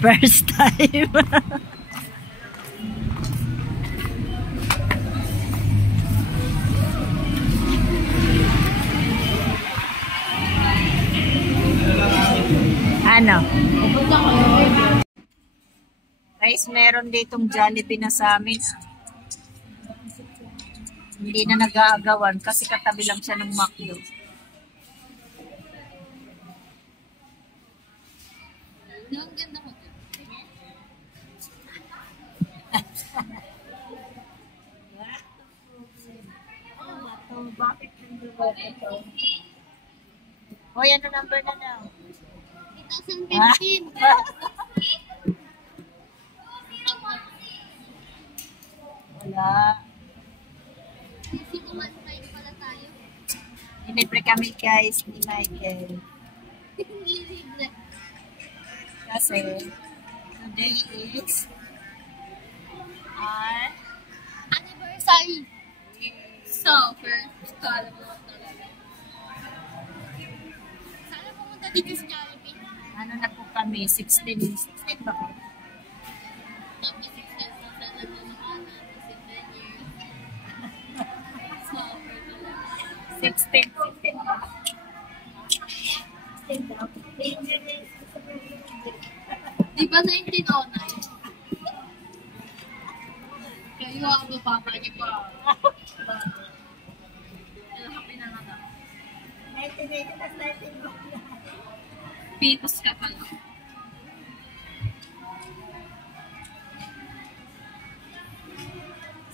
First time. Ano? Guys, meron ditong Jollibee na sa amin. Hindi na nag-aagawan kasi katabi lang siya ng McDo. Ang ganda mo. Bakit ito? O, yan ang number na daw. 2015. Wala. Sisimulan tayo pala tayo. Inibre kami guys ni Michael. Libre. Kasi today is our Anniversary. So, first call mo talaga. Sana pumunta dito sa Jollibee. ano na po kami, 16 ba po? Tapos 6 years na sana nanahanan. Kasi 10 years. So, first talaga. 16 ba? Di ba 1909? Kayo ang papa niyo pa. Happy na nga daw. 1980 plus 1909. Pipos ka pala.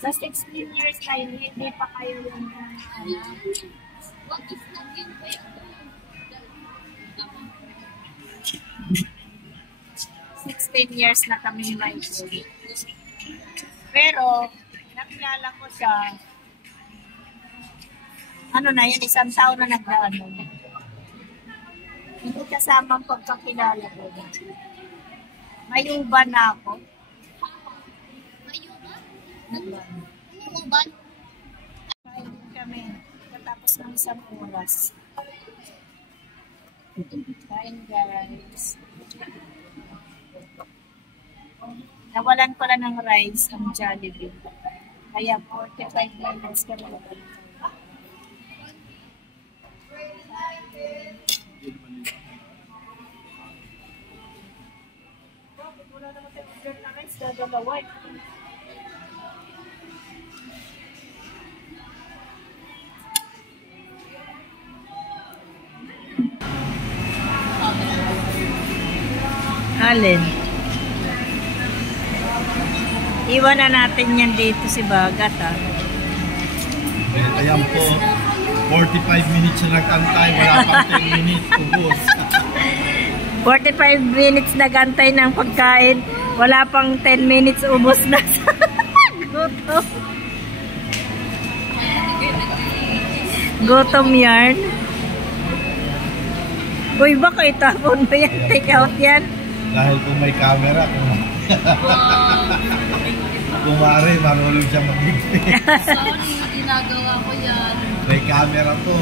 Sa 16 years kayo, hindi pa kayo yung What is that yun? 16 years na kami ni Michael. Pero, nakilala ko siya, ano na yun, isang taon na nagdaan. Hindi kasama ang pagkakilala ko. May uban na ako. Mayuban? Uban. Uban? Kain din kami. Katapos ng isang oras. Kain guys. Nawalan pala ng rice ang Jollibee. Kaya 45 minutes ka na naman. Wala naman tayo order na rice. Dadalawa. Alin? Iwan na natin yan dito si Bagat Ayan po, 45 minutes na nag-antay, wala pang 10 minutes, ubos. 45 minutes nag-antay ng pagkain, wala pang 10 minutes, ubos na. Gutom. Gutom yarn. Uy, baka itapon mo yan, take out yan. Dahil kung may camera, kumari, marunong siya mag-video. Sorry, ginagawa ko yan. May camera po.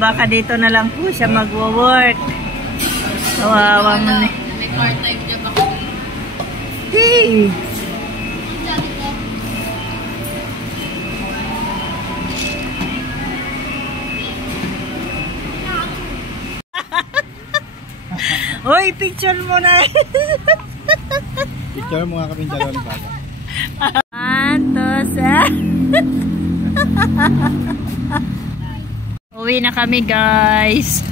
Baka dito na lang po siya magwo-work. Kawawa mo na. May part-time job ako. Hey! Uy, picture mo na. Picture mo nga kami dalawa ni Baga. Uwi na kami guys.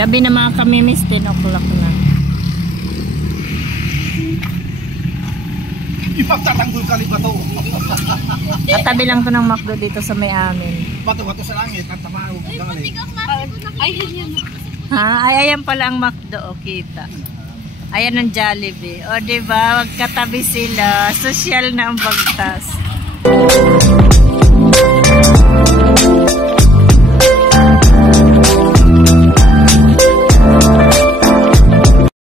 Gabi na mga kami, miss, 10 o'clock na. Ipagtatanggol ka ni Bato. Katabi lang to ng McDo dito sa may amin. Bato-bato sa langit at tamahog ka langit. Ay, yun. Ha? Ay, ayan pala ang McDo. O, kita. Ayan ang Jollibee. O, diba? Magkatabi sila. Social na ang bagtas.